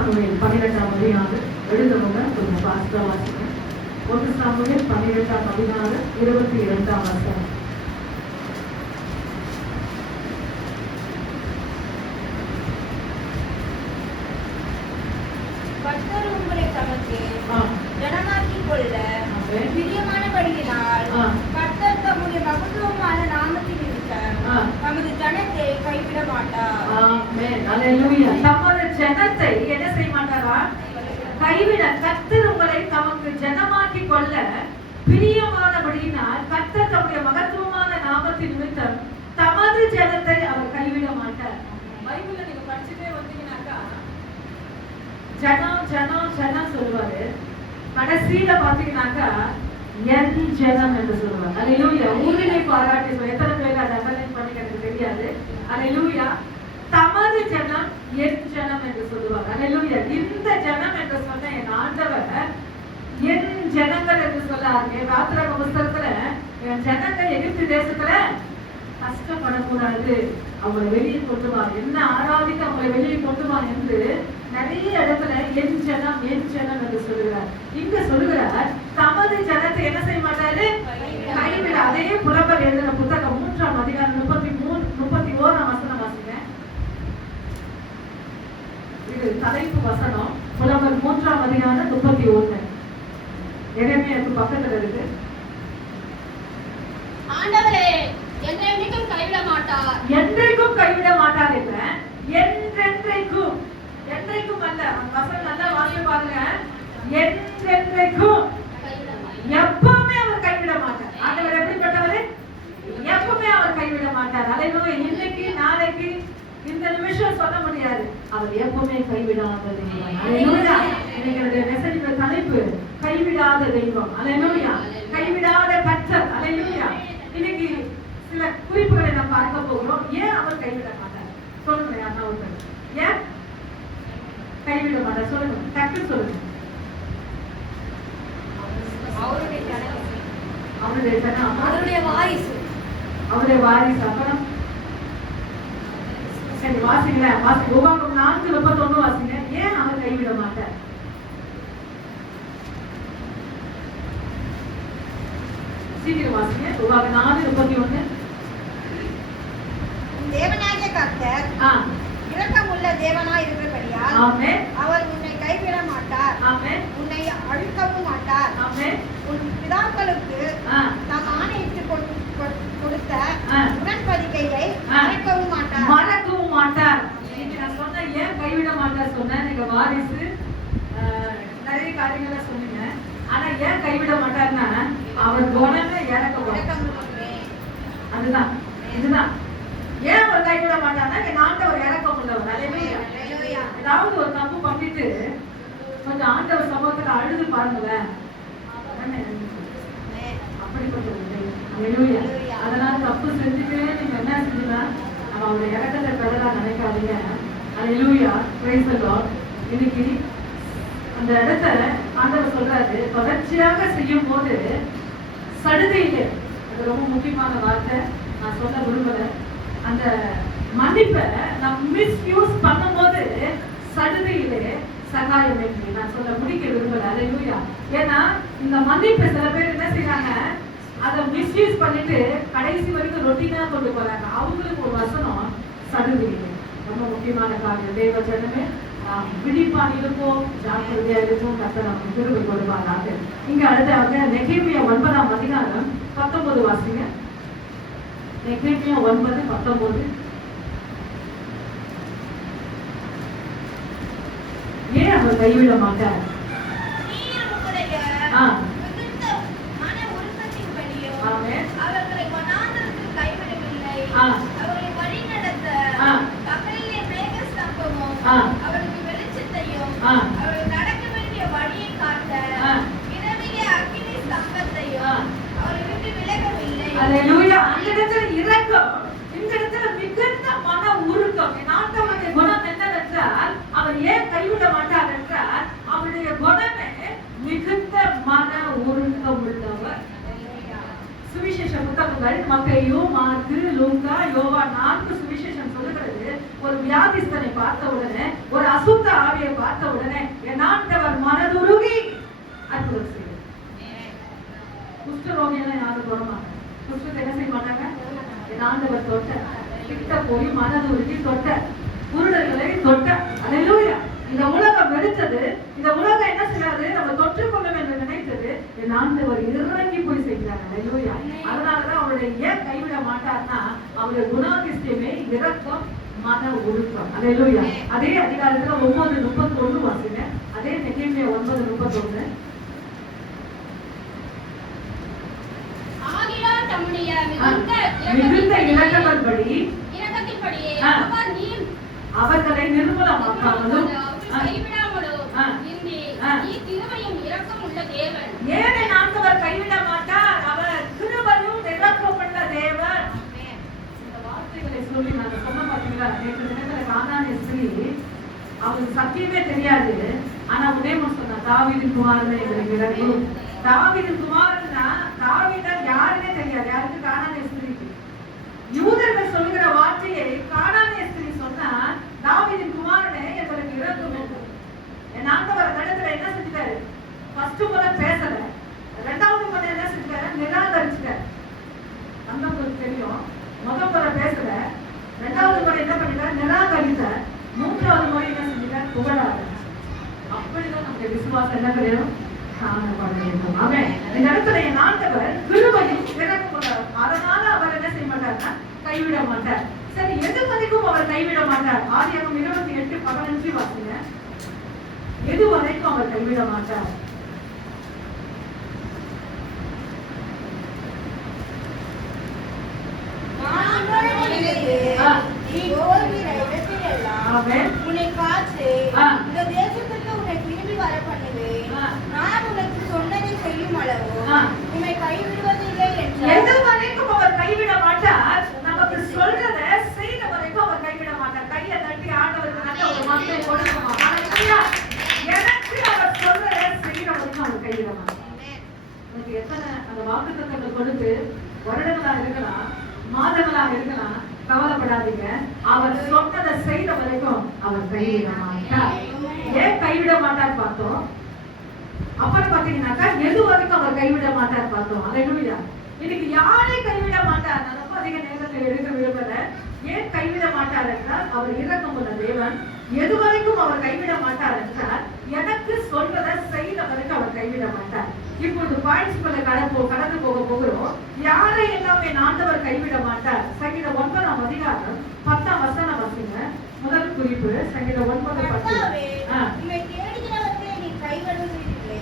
Samuel 12ஆம் அதிகாரம் எழுதுறவங்க கொஞ்சம் பாஸ்டா வாசிங்க. 1 சாமுவேல் 12ஆம் அதிகாரம் 22ஆம் வசனம். கர்த்தர் உங்களை தமக்கு ஜனமாக்கிக் கொள்ள பிரியமானபடியினால் கர்த்தர் தம்முடைய மகத்துவமான நாமத்தின் நிமித்தம் தமது ஜனத்தை கைவிட மாட்டார். ஆமென். அல்லேலூயா. தமது ஜனத்தை என்ன செய்ய மாட்டாரா? கைவிட. கர்த்தர் உங்களை தமக்கு ஜனமாக்கிக் கொள்ள பிரியமானபடியினால் கர்த்தர் தம்முடைய மகத்துவமான நாமத்தின் நிமித்தம் தமது ஜனத்தை அவர் கைவிட மாட்டார். பைபிள்ல நீங்க படிச்சுட்டே வந்தீங்கன்னாக்கா ஜனம் ஜனம் ஜனம் சொல்லுவாரு. கடைசியில பாத்தீங்கன்னாக்கா என் ஜனம் என்று சொல்லுவாங்க. அல்லேலூயா. ஊரிலே பாராட்டி எத்தனை பேர் அதை அண்டர்லைன் பண்ணி எனக்கு தெரியாது. அல்லேலூயா. தமது ஜனம் என் ஜனம் என்று சொல்லுவாங்க. அல்லேலூயா. இந்த ஜனம் என்று சொன்ன என் ஆண்டவர் என் ஜனங்கள் என்று சொல்லாருங்க. யாத்திராக புஸ்தகத்துல என் ஜனங்கள் எகிப்து தேசத்துல கஷ்டப்படக்கூடாது, அவங்களை வெளியே கொண்டு வா, என்ன ஆராதிக்க அவங்களை வெளியே கொண்டு வா என்று நிறைய இடத்துல என் ஜனம் என்று சொல்லுகிறார். இங்க சொல்லுகிறார் தமது ஜனத்தை என்ன செய்ய மாட்டாரு? கைவிட. அதே புலவர் எழுதின புத்தகம் 3ஆம் அதிகாரம் 31ஆம் வசனம் வாசிங்க. இது தலைப்பு வசனம். புலவர் 3ஆம் அதிகாரம் 31. எரேமியாவுக்கு பக்கத்துல இருக்கு. ஆண்டவரே என்றைக்கும் கைவிட மாட்டார். என்றைக்கும் கைவிட மாட்டார் இல்ல, என்றென்றைக்கும். என்றைக்கும் அல்ல. வசனம் நல்லா வாசிச்சு பாருங்க. என்றென்றைக்கும், எப்பவுமே அவர் கைவிட மாட்டார். ஆண்டவர் எப்படிப்பட்டவர்? எப்பவுமே அவர் கைவிட மாட்டார். அல்லேலூயா. இன்னைக்கு நாளைக்கு இந்த நிமிஷம் சொல்ல முடியாது. அவர் எப்பவுமே கைவிடாத தெய்வம். அல்லேலூயா. இன்னைக்கு மெசேஜ் தலைப்பு கைவிடாத தெய்வம். அல்லேலூயா. கைவிடாத கர்த்தர். அல்லேலூயா. இன்னைக்கு சில குறிப்புகளை நாம் பார்க்க போகிறோம். ஏன் அவர் கைவிட மாட்டார் சொல்லுங்க. யாரா ஒருத்தர் ஏன் கைவிட மாட்டார் சொல்லுங்க. டக்கு சொல்லுங்க. அவருடைய ஜனம், அவருடைய வாரிசு, அவருடைய வாரிசு. அப்புறம் சரி வாசிங்களேன். வாசி. உபாகம் 4:31 வாசிங்க. ஏன் அவர் கைவிட மாட்டார்? சீக்கிரம் வாசிங்க. உபாகம் 4:31. தேவனாகிய கர்த்தர் இரக்கமுள்ள தேவனாய் இருக்கிறபடியால் ஆமென். அவர் உன்னை கைவிட மாட்டார். ஆமென். உன்னை அழிக்கவும் மாட்டார். ஆமென். உன் பிதாக்களுக்கு தாம் ஆணையிட்டு கொடுத்த உடன்படிக்கையை மறக்கவும் மாட்டார். நான் சொன்ன ஏன் கைவிட மாட்டார் சொன்னேன். நீங்க வாரிசு நிறைய காரியங்களை சொன்னீங்க. ஆனா ஏன் கைவிட மாட்டார்னா அவர் குணமே இறக்க. அதுதான் இதுதான் ஏன் அவர் கைவிட மாட்டார்னா என் ஆண்டவர் இறக்கம் உள்ளவர். அல்லேலூயா. ஏதாவது ஒரு தப்பு பண்ணிட்டு கொஞ்சம் ஆண்டவர் சமூகத்துல அழுது பாருங்களேன். அப்படிப்பட்ட அதனால தப்பு செஞ்சுட்டு நீங்க என்ன செஞ்சீங்கன்னா நம்ம அவருடைய இறக்கத்தை பெறலாம் நினைக்காதீங்க. அல்லேலூயா. Praise the lord. இன்னைக்கு அந்த இடத்த ஆண்டவர் சொல்றாரு தொடர்ச்சியாக செய்யும் போது சடுதியிலே, அது ரொம்ப முக்கியமான வார்த்தை, நான் சொல்ல விரும்பல. அந்த மன்னிப்பை நம்ம மிஸ்யூஸ் பண்ணும்போது சடுதியிலே சகாயம் என்று நான் சொல்ல முடிக்க விரும்பல. அல்லேலூயா. ஏன்னா இந்த மன்னிப்பை சில பேர் என்ன செய்யறாங்க, அதை மிஸ்யூஸ் பண்ணிட்டு கடைசி வரைக்கும் ரொட்டீனா கொண்டு போறாங்க. அவங்களுக்கு ஒரு வசனம் சடுதியிலே. ரொம்ப முக்கியமான காரியம். தேவ ஜனமே விழிப்பான் இருப்போம், ஜாக்கிரதையா இருப்போம். கர்த்தர் நமக்கு கிருபை கொடுப்பாராக. இங்க அடுத்த நெகேமியா 9ஆம் அதிகாரம் 19 வாசிங்க. நெகேமியா 9:19. ஏன் அவர் கைவிட மாட்டார்? அவருக்கு வெளிச்சத்தையும் அவர்கள் நடக்க வேண்டிய வழியை காட்ட இரவிலே அக்கினி ஸ்தம்பத்தையும் அவரை விட்டு விலகவில்லை. அல்லேலூயா. அந்த இடத்துல இரக்கம், இந்த இடத்துல மிகுந்த மன உருக்கம். ஆண்டவருடைய குணம் என்னவென்றால் அவர் ஏன் கைவிட மாட்டார் என்றால் அவருடைய குணமே மிகுந்த மன உருக்கம் உள்ளவர். சுவிசேஷ புத்தகங்கள் மத்தேயு, மார்க்கு, லூக்கா, யோவான் 4 சுவிசேஷம் சொல்லுகிறது. ஒரு வியாதிஸ்தனை பார்த்த உடனே, ஒரு அசுத்த ஆவியை பார்த்த உடனே என் ஆண்டவர் மனதுருகி அற்புதம் செய்தார். குஷ்டரோகியெல்லாம் யாரும் தொட மாட்டாங்க. குஷ்டத்தை என்ன செய்ய மாட்டாங்க? என் ஆண்டவர் தொட்ட, கிட்ட போய் மனதுருகி தொட்ட, குருடர்களை தொட்ட. அல்லேலூயா. இந்த உலகம் வெறுத்தது, இந்த உலகம் என்ன செய்யாது, நம்ம தொற்றுக்கொள்ளும் என்று நினைத்தது, என் ஆண்டவர் இறங்கி போய் செய்கிறார். அல்லேலூயா. அதனாலதான் அவருடைய ஏன் கைவிட மாட்டார்னா, அவருடைய குணாதிசயமே இரக்கம், மன ஒழுக்கம். அல்லேலூயா. அதே அதிகாரத்துல 9:31 வாசிங்க. அதே நெகேமியா 9:31. மிகுந்த இரக்கத்தின்படி அவர்களை நிர்மூலமாக்காமலும் ஏனை ஆண்டவர் கைவிட மாட்டார், அவர் கிருபையும் இரக்கமுள்ள தேவன். இந்த வார்த்தைகளை சொல்லி நான் சொன்ன பாத்தீங்களா, நேற்று தினத்துல கானானிய ஸ்திரீ, அவளுக்கு சத்தியமே தெரியாது. ஆனா உதயம் சொன்னா, தாவீதின் குமாரனை எங்களுக்கு இறங்கும். தாவீதின் குமாரன்னா தாவீதன் யாருன்னே தெரியாது, யாருக்கு? கானானிய ஸ்திரீக்கு. யூதர்கள் சொல்லுகிற வார்த்தையை கானானிய ஸ்திரீ சொன்னா, தாவீதின் குமாரனே எங்களுக்கு இறங்கும் என்று. என் ஆண்டவர் இடத்துல என்ன செஞ்சுட்டாரு? ஃபர்ஸ்ட் முறை பேசல, ரெண்டாவது முறை என்ன செஞ்சுட்டாரு? நிராகரிச்சுட்டாரு. நமக்கு தெரியும், முதல் முறை பேசல, ரெண்டாவது முறை என்ன பண்ணிட்டார்? நிராகரித்தார். மூன்றாவது முறை என்ன செஞ்சுட்டார்? புகழ ஆரம்பிச்சார். அப்படிதான் நம்முடைய விசுவாசம் என்ன கிடையாது, காணப்பட வேண்டும். ஆமென். இந்த இடத்துல என் ஆண்டவர் கிருபையும் இரக்கமுள்ளவர். அதனால அவர் என்ன செய்ய மாட்டார்னா, கைவிட மாட்டார். சரி, எது வரைக்கும் அவர் கைவிட மாட்டார்? ஆதியாகமம் 28:15 வாசிங்க. எது வரைக்கும் அவர் கைவிட மாட்டார்? உன்னை காத்து இந்த தேசத்துக்கு உன்னை திரும்பி வர பண்ணுவேன். நான் உனக்கு சொன்னதை செய்யும் அளவு உன்னை கைவிடுவதில்லை என்றார். எது வரைக்கும் அவர் கைவிட மாட்டார்? நமக்கு சொல்றத செய்த வரைக்கும் அவர் கைவிட மாட்டார். கையை தட்டி ஆண்டவருக்கு நல்ல ஒரு மகிமை கொடுக்கணும். எனக்கு அவர் சொல்றத செய்யற வரைக்கும் அவர் கைவிட மாட்டார். எனக்கு எத்தனை அந்த வாக்குத்தத்தங்களை கொடுத்து வருடங்களா இருக்கலாம், மாதங்களா இருக்கலாம், கவலைப்படாதீங்க. அவர் சொன்னதை செய்த வரைக்கும் அவர் கைவிட மாட்டார். ஏன் கைவிட மாட்டார் பார்த்தோம். அப்புறம் பாத்தீங்கன்னாக்கா எது வரைக்கும் அவர் கைவிட மாட்டார் பார்த்தோம். அல்லேலூயா. இன்னைக்கு யாரை கைவிட மாட்டார்? நான் ரொம்ப அதிக நேரத்தில் எடுக்க விரும்பல. ஏன் கைவிட மாட்டார் என்றால், அவர் இரக்கமுள்ள தேவன். எது வரைக்கும் அவர் கைவிட மாட்டார் என்றால், எனக்கு சொல்றதை செய்த வரைக்கும் அவர் கைவிட மாட்டார். இப்பொழுது பாயிண்ட்ஸ்குள்ள கடந்து போகிறோம். யாரை எல்லாம் என் ஆண்டவர் கைவிட மாட்டார்? சங்கீதம் 9ஆம் அதிகாரம் 10ஆம் வசனம் வாசிங்க. முதல் குறிப்பு சங்கீதம் 9:10. உம்மை தேடுகிறவர்களை நீ கைவிடுவதில்லை.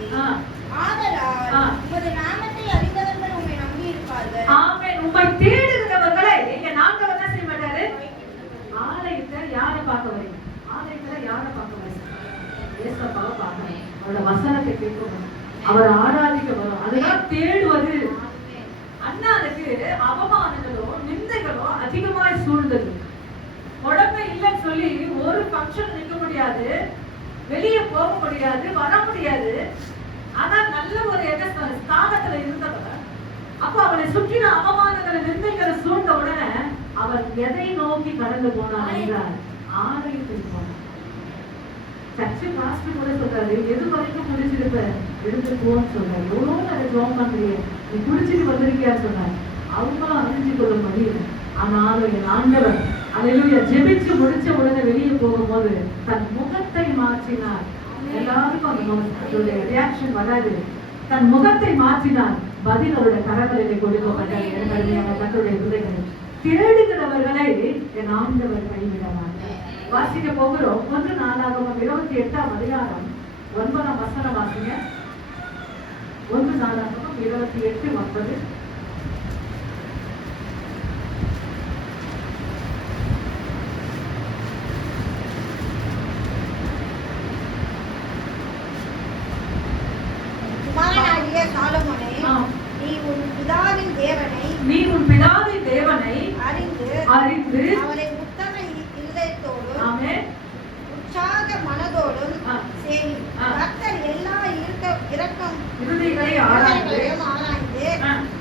ஆதலால் உமது நாமத்தை அறிந்தவர்கள் உம்மை நம்பி இருப்பார்கள். ஆமென். உம்மை தேடுகிறவர்களை என் ஆண்டவர் என்ன செய்ய மாட்டாரு? ஆலயத்தை யாரை பார்க்க வரீங்க? ஆலயத்துல யாரை பார்க்க வரீங்க? இயேசுவை பார்க்கணும். அவரோட வசனத்தை கேட்கணும், அவர் ஆராதிக்க வரும். அதுதான் தேடுவது. அண்ணானுக்கு அவமானங்களோ நிந்தைகளோ அதிகமாய் சூழ்ந்தது. உடம்பு இல்லைன்னு சொல்லி ஒரு ஃபங்க்ஷன் நிற்க முடியாது, வெளியே போக முடியாது, வர முடியாது. ஆனா நல்ல ஒரு ஸ்தானத்துல இருந்தவர். அப்ப அவனை சுற்றின அவமானங்களை நிந்தைகளை சூழ்ந்த உடனே அவர் எதை நோக்கி கடந்து போனார் என்றால், ஆலயத்துக்கு போனார். சர்ச்சு பாஸ்டர் கூட சொல்றாரு, எது வரைக்கும் முடிச்சிருப்ப எடுத்து போன்னு சொல்றாரு. எவ்வளவு அதை ஜோம் பண்றீங்க, நீ குடிச்சிட்டு வந்திருக்கியா சொன்னார். அவங்களும் அறிஞ்சு கொள்ள முடியல. ஆனாலும் என் ஆண்டவர் அல்லேலூயா ஜெபிச்சு முடிச்ச உடனே வெளியே போகும்போது தன் முகத்தை மாற்றினார். எல்லாருக்கும் அந்த ரியாக்ஷன் வராது. தன் முகத்தை மாற்றினார். பதில் அவருடைய கரங்களிலே கொடுக்கப்பட்டார். தன்னுடைய பிள்ளைகள் தேடுகிறவர்களை என் ஆண்டவர் கைவிட மாட்டார். வாசிக்க போகிறோம். 1 நாளாகமம் 28ஆம் அதிகாரம் 9ஆம் வசனம் வாசிங்க. 1 நாளாகமம் 28:9. குமாரனாகிய சாலொமோனே, நீ உன் பிதாவின் தேவனை அறிந்து அவரை உத்தம இருதயத்தோடும் உற்சாக மனதோடும் சேவி. கர்த்தர் எல்லா இரக்கம் இருதயங்களையும் ஆராய்ந்து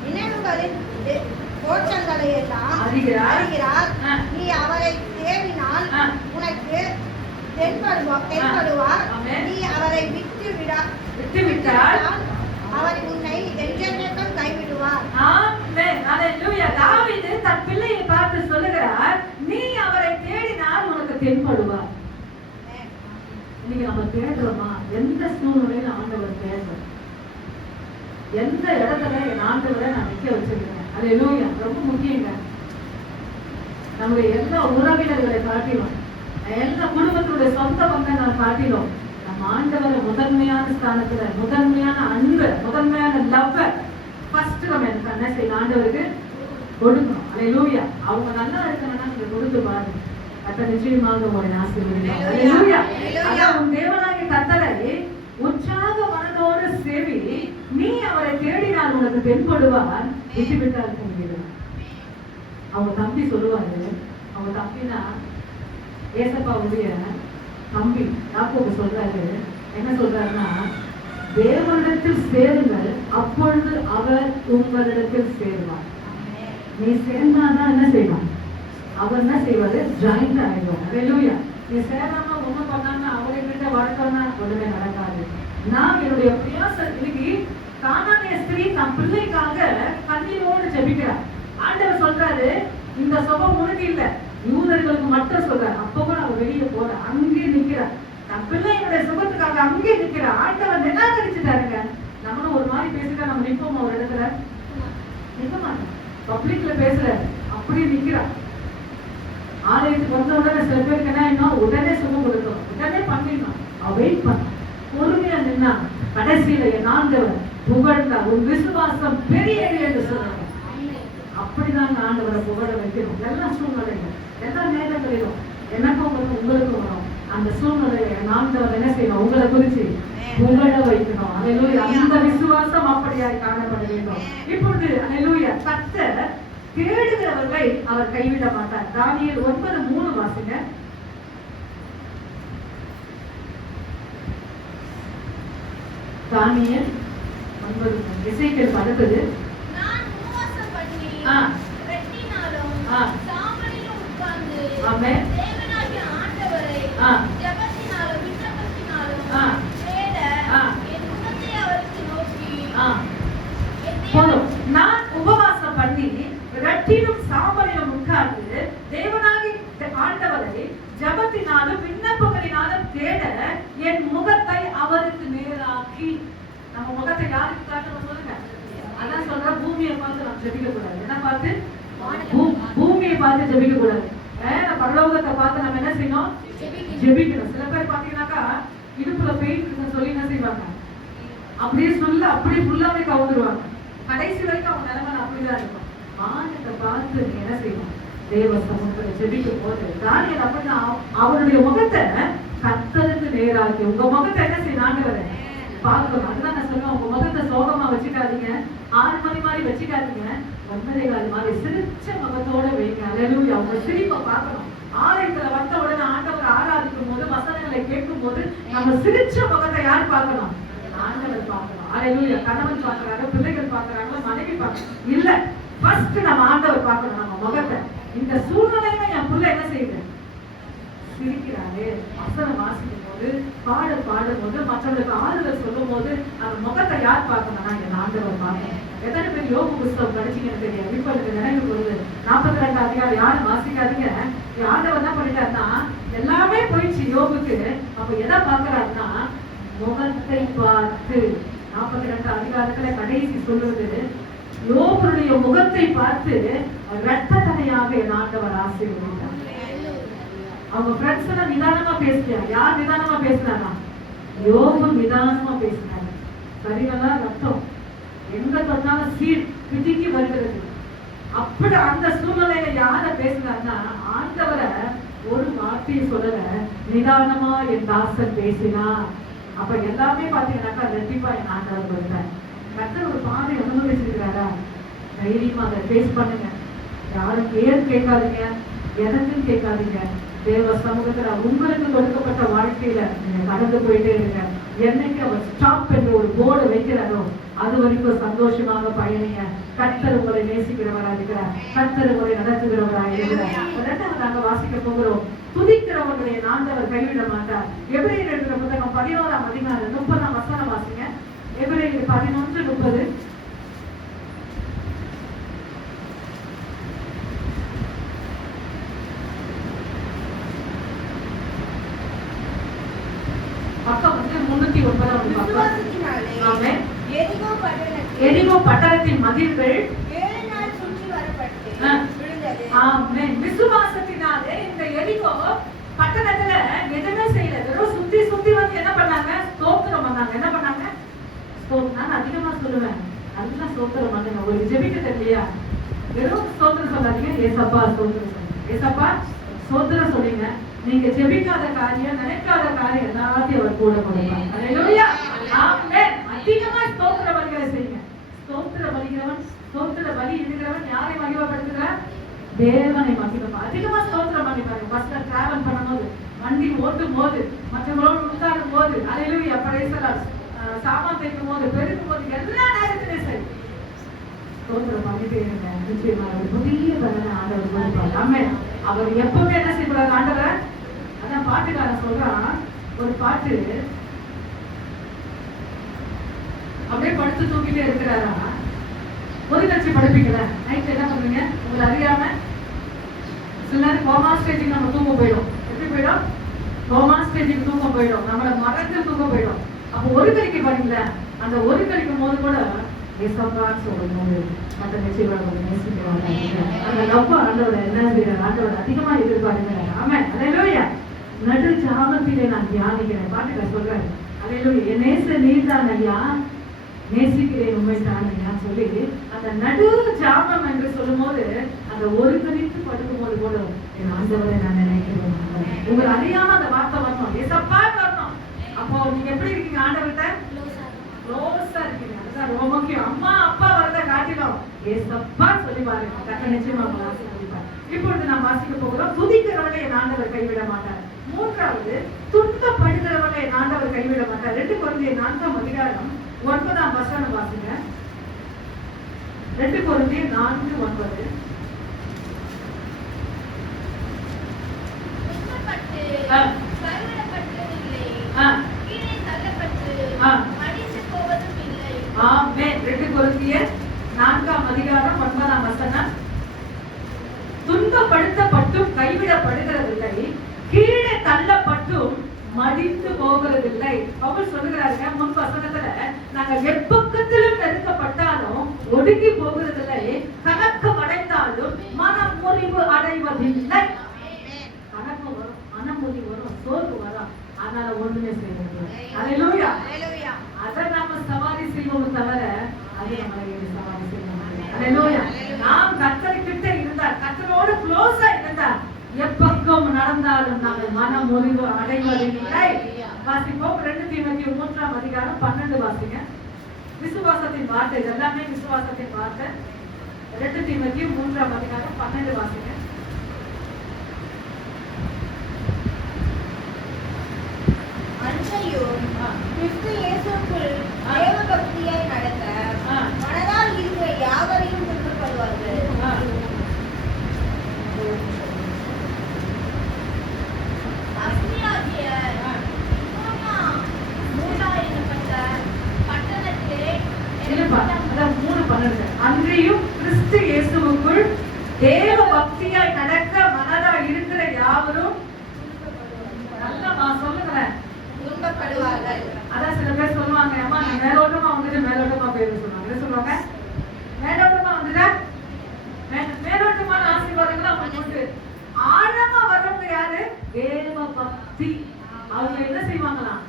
நினைவுகளின் தோற்றங்களை எல்லாம் அறிகிறார். நீ அவரை தேடினால் உனக்கு தென்படுவார். நீ அவரை விட்டுவிட்டால் அவர் உன்னை என்றென்றைக்கும் கைவிடுவார். ஆமென். ஹalleluya. தாவீது தன் பிள்ளையை பார்த்து சொல்லுகிறார், நீ அவரை தேடினால் உனக்கு தென்படுவார். இன்னைக்கு நம்ம தேடுறோமா? எந்த சூழ்நிலையில ஆண்டவர் தேடுறோம்? எந்த இடத்துல என் ஆண்டவரை நான் நிக்க வச்சிருக்கேன்? ஹalleluya. ரொம்ப முக்கியங்க. நம்முடைய எல்லா உறவினர்களை காட்டிலும், எல்லா குடும்பத்தினுடைய சொந்த பந்தங்களை காட்டிலும் நம்ம ஆண்டவரை முதன்மையான ஸ்தானத்துல, முதன்மையான அன்பு, முதன்மையான லவ் ஃபர்ஸ்ட் நம்ம என்ன செய்யணும்? ஆண்டவருக்கு கொடுக்கணும். ஹalleluya. அவங்க நல்லா இருக்கணும்னா நீங்க கொடுத்து பாருங்க. கர்த்தர் நிச்சயமாக உங்களை ஆசீர்வதிப்பார். ஹalleluya. அதான் தேவனாகிய கர்த்தரை உற்சாக மனதோடு சேவி, நீ அவரை தேடினால் உனக்கு தென்படுவார், விட்டுவிட்டால் போகிறது. அவங்க தம்பி சொல்லுவாரு, அவங்க தம்பினா ஏசப்பாவுடைய தம்பி யாக்கோபு சொல்றாரு, என்ன சொல்றாருன்னா, தேவனிடத்தில் சேருங்கள், அப்பொழுது அவர் உங்களிடத்தில் சேருவார். நீ சேர்ந்தாதான் என்ன செய்வான்? அவர் என்ன செய்வாரு? ஜாயிண்ட் ஆயிடுவார். ஹalleluya. நீ சேராம ஒண்ணும் பண்ணாம அவரை கிட்ட வளர்க்கணும்னா ஒண்ணுமே நடக்காது. நான் என்னுடைய பிரயாசம் இன்னைக்கு கானானிய ஸ்திரீ தன் பிள்ளைக்காக கண்ணீரோடு ஜெபிக்கிறார். ஆண்டவர் சொல்றாரு, இந்த சுகம் உனக்கு இல்ல, யூதர்களுக்கு மட்டும் சொல்றாரு. அப்ப கூட அவ வெளியே போற, அங்கே நிக்கிறார். தன் பிள்ளையுடைய சுகத்துக்காக அங்கே நிக்கிறார். ஆண்டவர் நிராகரிச்சுட்டாருங்க. நம்மளும் ஒரு மாதிரி பேசிட்டா நம்ம நிற்போம் ஒரு இடத்துல? நிற்க மாட்டோம். பப்ளிக்ல பேசுற அப்படி நிக்கிறார். ஆலயத்துக்கு வந்த உடனே சில பேருக்கு என்ன இன்னும் உடனே சுகம் கொடுக்கணும், உடனே பண்ணிடணும். வெயிட் பண்ண பொறுமையா நின்னா கடைசியில என் ஆண்டவர் புகழ்ந்தா, உன் விசுவாசம் பெரியது என்று சொல்றாங்க. அப்படிதான் ஆண்டவரை புகழ வைக்கணும். எல்லா சூழ்நிலையும், எல்லா நேரங்களிலும் எனக்கும் உங்களுக்கும் வரும். அந்த சூழ்நிலையை ஆண்டவர் என்ன செய்யணும்? உங்களை குறிச்சு புகழ வைக்கணும். ஹalleluya. அந்த விசுவாசம் அப்படியாய் காணப்பட வேண்டும். இப்பொழுது ஹalleluya, கர்த்தர் தேடுகிறவர்களை அவர் கைவிட மாட்டார். தானியேல் 9:3 வாசிங்க. தானியேல் 9:3. எசேக்கியேல் அடுத்தது. நான் உபவாசம் பண்ணி ரெட்டினாலும் சாம்பலிலும் உட்கார்ந்து தேவனாகிய ஆண்டவரை ஜெபத்தினாலும் விண்ணப்பத்தினாலும் தேட என் முகத்தை அவருக்கு நோக்கி நான் உபவாசம் பண்ணி ரெட்டிலும் சாம்பலிலும் உட்கார்ந்து தேவனாகிய ஆண்டவரை ஜெபத்தினாலும் விண்ணப்பங்களினாலும் தேட என் முகத்தை அவருக்கு நேராக்கி. நம்ம முகத்தை யாருக்கு காட்டணும் சொல்லுங்க? அதான் சொல்ற, பூமியை பார்த்து நம்ம ஜெபிக்க கூடாது. என்ன பார்த்து? பூமியை பார்த்து ஜெபிக்க கூடாது. பரலோகத்தை பார்த்து நம்ம என்ன செய்யணும்? ஜெபிக்கணும். சில பேர் பாத்தீங்கன்னாக்கா இடுப்புல பெயின் இருக்குன்னு சொல்லி என்ன செய்வாங்க? அப்படியே சொல்ல அப்படியே ஃபுல்லாவே கவுந்துருவாங்க. கடைசி வரைக்கும் அவங்க நிலைமை அப்படிதான் இருக்கும். வானத்தை பார்த்து நீ என்ன செய்யணும்? தேவ சமூகத்தை ஜெபிக்கும் போது தானியேல் அப்படிதான் அவருடைய முகத்தை கர்த்தருக்கு நேராக்கி, உங்க முகத்தை என்ன செய்ய ஆண்டவரே பார்க்கணும். அதுதான் நான் சொல்லுவேன், உங்க முகத்தை சோகமா வச்சுக்காதீங்க, 6 மணி மாதிரி வச்சுக்காதீங்க, 9:15 மாதிரி சிரிச்ச முகத்தோட வைங்க. ஹalleluya. உங்க சிரிப்பை பார்க்கணும். ஆலயத்துல வந்த உடனே ஆண்டவர் ஆராதிக்கும் போது, வசனங்களை கேட்கும் போது நம்ம சிரிச்ச முகத்தை யார் பார்க்கணும்? ஆண்டவர் பார்க்கணும். ஹalleluya. கணவன் பார்க்கறாங்க, பிள்ளைகள் பார்க்கறாங்க, மனைவி பார்க்கறாங்க இல்ல, ஃபர்ஸ்ட் நம்ம ஆண்டவர் பார்க்கணும் நம்ம முகத்தை. இந்த சூழ்நிலையில என் பிள்ளை என்ன செய்யுது? சிரிக்கிறாரு. வசனம் வாசிக்கும் போது, பாடும் போது, மற்றவர்களுக்கு ஆறுதல் சொல்லும் போது அந்த முகத்தை யார் பார்க்கணும்னா என் ஆண்டவர் பார்க்கணும். எத்தனை பேர் யோபு புஸ்தகம் படிச்சீங்கன்னு தெரியாது. இப்ப எனக்கு நினைவு வருது. 42 அதிகாரம் யாரும் வாசிக்காதீங்க. ஆண்டவர் என்ன பண்ணிட்டாருன்னா, எல்லாமே போயிடுச்சு யோபுக்கு. அப்ப எதை பார்க்கிறாருன்னா, முகத்தை பார்த்து. 42 அதிகாரத்துல கடைசி சொல்லுவது, யோபுடைய முகத்தை பார்த்து இரட்டத்தனையாக என் ஆண்டவர் ஆசீர்வதித்தார். அவங்க ஃப்ரெண்ட்ஸ் எல்லாம் நிதானமா பேசுறாங்க. யார் நிதானமா பேசுறாங்க? யோபு நிதானமா பேசுறாங்க. சரிகளா ரத்தம் எங்க தொட்டாலும் சீட் பிடிக்கி வருகிறது. அப்படி அந்த சூழ்நிலையில யார பேசுறாருன்னா, ஆண்டவரை ஒரு வார்த்தையை சொல்லல, நிதானமா என் தாசன் பேசினா. அப்ப எல்லாமே பாத்தீங்கன்னாக்கா ரெட்டிப்பா என் ஆண்டவர் வருவார். கர்த்தர் ஒரு பாதை அனுபவிச்சிருக்கிறாரா? தைரியமா அதை பேஸ் பண்ணுங்க. யாரும் பேர் கேட்காதீங்க, எனக்கும் கேட்காதீங்க. தேவ சமூகத்துல உங்களுக்கு கொடுக்கப்பட்ட வாழ்க்கை வாழ்க்கையில நீங்க கடந்து போயிட்டே இருங்க. என்னைக்கு அவர் ஸ்டாப் என்று ஒரு போர்டு வைக்கிறாரோ அது வரைக்கும் சந்தோஷமாக பயணிங்க. கர்த்தர் உங்களை நேசிக்கிறவரா இருக்கிறார். கர்த்தர் உங்களை நடத்துகிறவரா இருக்கிறார். இரண்டாவது நாங்க வாசிக்க போகிறோம், துதிக்கிறவர்களை ஆண்டவர் கைவிட மாட்டார். எபிரேயர் எழுதின புத்தகம் 11ஆம் அதிகாரம் 30ஆம் வசனம் வாசிங்க. எபிரேயர் 11:30. பக்கம் வந்து 309. ஆமென். எரிகோ பட்டணத்தின் மதில்கள் 7 நாள் சுற்றி வரப்பட்டு விழுந்தது. ஆமென். விசுவாசத்தினாலே இந்த எரிகோ பட்டணத்துல எதுவுமே செய்யல. வெறும் சுத்தி சுத்தி வந்து என்ன பண்ணாங்க? ஸ்தோத்திரம் பண்ணாங்க. என்ன பண்ணாங்க? நான் அதிகமா சொல்லுவேன், நல்லா ஸ்தோத்திரம் பண்ணுங்க. ஒரு ஜெபிக்க தெரியலையா? வெறும் ஸ்தோத்திரம் சொல்லாதீங்க. ஏசப்பா ஸ்தோத்திரம் சொல்லுங்க. ஏசப்பா ஸ்தோத்திரம் சொல்லுங்க. நீங்க ஜெபிக்காத காரியம், நினைக்காத காரியம் எல்லாத்தையும் அவர் கூட கொடுப்பார். அல்லேலூயா. ஆமென். அதிகமா ஸ்தோத்திர பலிகளை செய்யுங்க. ஸ்தோத்திர பலிகிறவன், ஸ்தோத்திர பலி இடுகிறவன் யாரை மகிமைப்படுத்துகிறார்? தேவனை மகிமைப்படுத்துகிறார். அதிகமா ஸ்தோத்திரம் பண்ணி பாருங்க. பஸ்ல டிராவல் பண்ணும்போது, வண்டி ஓட்டும் போது, மற்றவங்களோடு உட்காரும் போது, அல்லேலூயா, பிரைஸ் தி லார்ட், சாமான் தைக்கும் போது, பெருக்கும் போது, எல்லா நேரத்திலும் சரி ஸ்தோத்திரம் பண்ணிட்டே இருங்க. நிச்சயமா ஒரு புதிய பலனை ஆண்டவர் கொடுப்பார். ஆமென். அவர் எப்பவுமே என்ன செய்யக்கூடாது? ஆண்டவர் அதான் பாட்டுக்காரன் சொல்றான், ஒரு பாட்டு அப்படியே படுத்து தூக்கிட்டே இருக்கிறாரா, ஒரு கட்சி படுப்பீங்கள நைட் என்ன பண்ணுவீங்க? உங்களை அறியாம சில நேரம் கோமா ஸ்டேஜுக்கு நம்ம தூங்க போயிடும். எப்படி போயிடும்? கோமா ஸ்டேஜுக்கு தூங்க போயிடும். நம்மள மறந்து தூங்க போயிடும். அப்போ ஒரு கழிக்கு பாருங்கள, அந்த ஒரு கழிக்கும் போது கூட ஏசப்பான்னு சொல்லும்போது அந்த நிச்சயமாக நேசிக்கிறாங்க. அந்த லவ் ஆண்டோட என்ன செய்யறாரு? ஆண்டோட அதிகமா எதிர்பார்க்கிறாரு. ஆமென். அல்லேலூயா. நடு ஜாமத்திலே நான் தியானிக்கிறேன். பாட்டுல சொல்றாரு, அல்லேலூயா, என் நேச நீர்தான் ஐயா, நேசிக்கிறேன் உண்மை தான் ஐயா சொல்லி அந்த நடு ஜாமம் என்று சொல்லும் போது அந்த ஒரு கணித்து படுக்கும் போது கூட என் ஆண்டவரை நான் நினைக்கிறேன். உங்களை அறியாம அந்த வார்த்தை வரணும், ஏசப்பா வரணும். அப்போ நீங்க எப்படி இருக்கீங்க? ஆண்டவர்கிட்ட க்ளோஸா இருக்கீங்க. அதுதான் ரொம்ப முக்கியம். அம்மா அப்பா வரத காட்டிலும் ஏசப்பா சொல்லி பாருங்க. கட்ட நிச்சயமா சொல்லிப்பாரு. இப்பொழுது நாம் வாசிக்க போகிறோம், துதிக்கிறவனை என் ஆண்டவர் கைவிட மாட்டார். மூன்றாவது, துன்பப்படுகிறவனை என் ஆண்டவர் கைவிட மாட்டார். 2 கொரிந்தியர் 4ஆம் அதிகாரம் 9ஆம் வசனம் வாசிங்க. 2 கொரிந்தியர் 4:9. ஆமென். 2 கொரிந்தியர் 4ஆம் அதிகாரம் 9ஆம் வசனம். துன்பப்படுத்தப்பட்டும் கைவிடப்படுகிறதில்லை, கீழே தள்ளப்பட்டும் மடிந்து போகிறதில்லை. அவர் சொல்லுகிறாருங்க முன் வசனத்துல, நாங்க எப்பக்கத்திலும் நெருக்கப்பட்டாலும் ஒடுங்கி போகிறதில்லை, கணக்கம் அடைந்தாலும் மனம் முறிவு அடைவதில்லை. கணக்கு வரும், மனமுறிவு வரும், சோர்வு வரும், அதனால ஒண்ணுமே செய்வது. அல்லேலூயா. அதை நாம சவாரி செய்வோம் தவிர அதை நம்மளை சவாரி செய்வோம். அல்லேலூயா. நாம் கர்த்தர்கிட்ட இருந்தா, கர்த்தரோடு க்ளோஸா இருந்தா எப்பக்கம் நடந்தாலும் நாங்கள் மனம் முறிவு அடைவதில்லை. வாசிப்போம் 2 தீமோத்தேயு 3ஆம் அதிகாரம் 12 வாசிங்க. விசுவாசத்தின் வார்த்தை, எல்லாமே விசுவாசத்தின் வார்த்தை. 2 தீமோத்தேயு 3ஆம் அதிகாரம் 12 வாசிங்க. அன்றையும் கிறிஸ்து இயேசுவுக்குள் தேவபக்தியாய் நடக்க மனதால் இருக்கிற யாவரையும் துன்பப்படுவார்கள். அன்றையும் கிறிஸ்து இயேசுவுக்குள் தேவ பக்தியாய் நடக்க மனதாய் இருக்கிற யாவரும் நல்லா சொல்லுங்களேன் துன்பப்படுவார்கள். அதான் சில பேர் சொல்லுவாங்க, அம்மா நீ மேலோட்டமா வந்துட்டு மேலோட்டமா போயிரு சொல்லுவாங்க. என்ன சொல்லுவாங்க? மேலோட்டமா வந்துட்டா மேலோட்டமான ஆசீர்வாதங்கள் அவங்க உண்டு. ஆழமா வர்றவங்க யாரு? தேவ பக்தி. அவங்க என்ன செய்வாங்களாம்?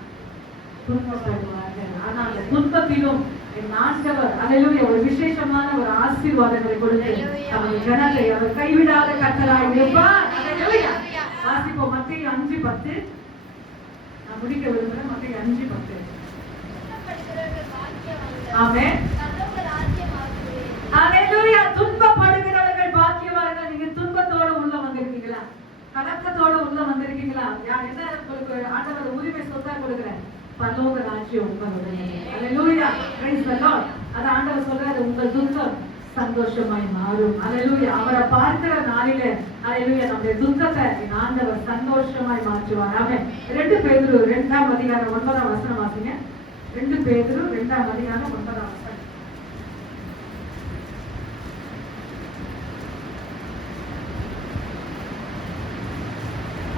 துன்பப்படுவார்கள். ஆனா அந்த துன்பத்திலும் என் ஆண்டவர் அல்லேலூயா ஒரு விசேஷமான ஒரு ஆசீர்வாதங்களை கொடுத்து அவர் ஜனத்தை அவர் கைவிடாத கர்த்தராய் இருப்பார். அல்லேலூயா. வாசிப்போம் மத்தேயு 5:10. நான் முடிக்க விரும்புகிறேன். மத்தேயு 5:10. ஆமென். அல்லேலூயா. துன்பப்படுகிறவர்கள் பாக்கியவான்கள். நீங்க துன்பத்தோட உள்ள வந்திருக்கீங்களா? கலக்கத்தோட உள்ள வந்திருக்கீங்களா? யார் என்ன உங்களுக்கு ஆண்டவர் உரிமை சொத்தா கொடுக்கிறேன். பரலோக ராஜ்யம் உங்களுடைய. அல்லேலூயா. Praise the lord. அத ஆண்டவர் சொல்றாரு, உங்கள் துக்கம் சந்தோஷமாய் மாறும். அல்லேலூயா. அவரை பார்க்கிற நாளிலே அல்லேலூயா நம்முடைய துக்கத்தை ஆண்டவர் சந்தோஷமாய் மாற்றுவார். ஆமென். 2 பேதுரு 2ஆம் அதிகாரம் 9ஆம் வசனம் வாசிங்க. 2 பேதுரு 2ஆம் அதிகாரம் 9ஆம் வசனம்.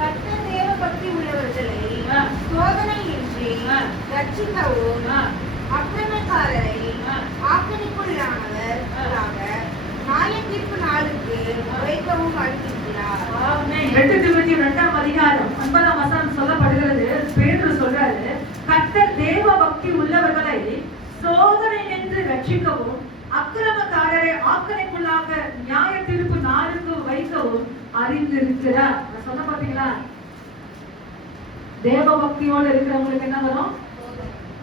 கர்த்தர் தேவ பக்தி உள்ளவர்களை சோதனையின்றி ரட்சிக்கவும் அக்கிரமக்காரரை ஆக்கினைக்குள்ளானவர்களாக நியாய தீர்ப்பு நாளுக்கு வைக்கவும் அனுப்பினார். 2 தீமோத்தேயு 2ஆம் அதிகாரம் 9ஆம் வசனம் சொல்லப்படுகிறது. பேதுரு சொல்றாரு, கர்த்தர் தேவ பக்தி உள்ளவர்களை சோதனை நின்று ரட்சிக்கவும் அக்கிரமக்காரரை ஆக்கினைக்குள்ளாக நியாய தீர்ப்பு நாளுக்கு வைக்கவும் அறிந்திருக்கிறார். நான் சொன்ன பாத்தீங்களா, தேவ பக்தியோடு இருக்கிறவங்களுக்கு என்ன வரும்?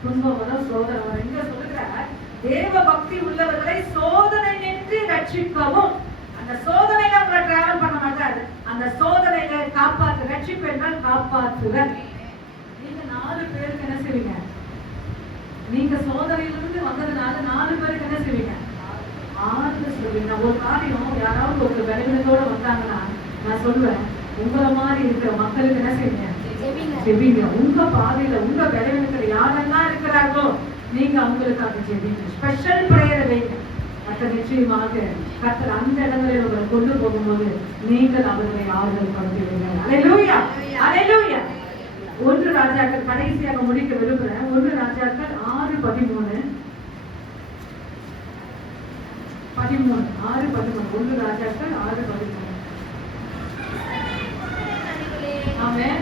துன்பம் வரும், சோதனை வரும். இங்க சொல்லுகிறார், தேவ பக்தி உள்ளவர்களை சோதனை நின்று ரட்சிக்கவும். அந்த சோதனையில உங்களை டிராவல் பண்ண மாட்டாரு, அந்த சோதனையில காப்பாற்று. ரட்சிப்பு என்றால் காப்பாற்றுதல். நீங்க 4 பேருக்கு என்ன செய்வீங்க? நீங்க சோதனையிலிருந்து வந்ததுனால 4 பேருக்கு என்ன செய்வீங்க? ஆறுதல் சொல்வீங்க. ஒரு காரியம் யாராவது ஒரு பலவீனத்தோட வந்தாங்கன்னா நான் சொல்லுவேன், உங்களை மாதிரி இருக்கிற மக்களுக்கு என்ன செய்வீங்க? ஜெபிங்க. உங்க பாதையில உங்க பலவீனத்துல யாரெல்லாம் இருக்கிறார்களோ நீங்க அவங்களுக்காக ஜெபிங்க. ஸ்பெஷல் பிரேயர் வைங்க. கர்த்தர் நிச்சயமாக கர்த்தர் அந்த இடங்களில் உங்களை கொண்டு போகும்போது நீங்கள் அவர்களை ஆறுதல் படுத்துவீர்கள். அல்லேலூயா. அல்லேலூயா. 1 ராஜாக்கள் கடைசியாக முடிக்க விரும்புறேன். 1 ராஜாக்கள் 6:13. 1 ராஜாக்கள் 6:13. ஆமென்.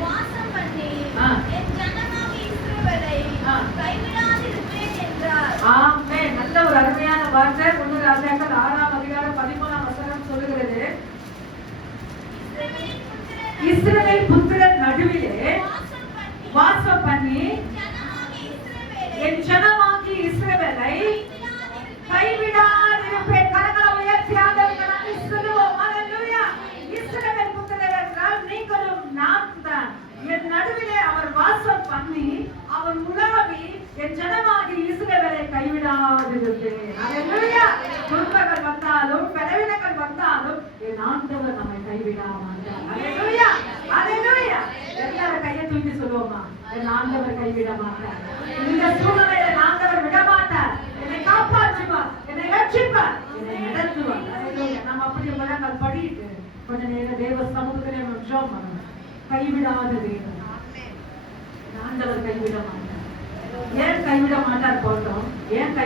ஆமென். நல்ல ஒரு அருமையான வார்த்தை. 1 ராஜாக்கள் 6ஆம் அதிகாரம் 13ஆம் வசனம் சொல்லுகிறது, இஸ்ரவேல் புத்திரர் நடுவிலே வாசம் பண்ணி என் ஜனமாகி இஸ்ரவேலை கைவிடாதிருப்பேன். கரங்களை உயர்த்தி ஆண்டவரை சொல்லுவோம். அல்லேலூயா. இஸ்ரவேல் புத்திரர் என்றால் நீங்களும் நான் தான். என் நடுவிலே அவர் வாசம் பண்ணி அவர் உலாவி என் ஜனமாகி இஸ்ரவேலை கைவிடாதிருப்பேன். அல்லேலூயா. துன்பங்கள் வந்தாலும் பலவீனங்கள் வந்தாலும் என் ஆண்டவர் நம்மை கைவிட மாட்டார். அல்லேலூயா. அல்லேலூயா. எல்லாரும் கையை தூக்கி சொல்லுவோமா, என் ஆண்டவர் கைவிட மாட்டார். இந்த சூழ்நிலையில ஆண்டவர் விட மாட்டார். என்னை காப்பாற்றுவார், என்னை ரட்சிப்பார், என்னை நடத்துவார். அல்லேலூயா. நம்ம அப்படி முழங்கால் படிட்டு கொஞ்ச நேரம் தேவ சமூகத்திலே நம்ம ஜெபம் பண்ணணும். கைவிடாத தேவன் ஆண்டவர் கைவிட மாட்டார். ஏன் கைவிட மாட்டார் போட்டோம்? ஏன்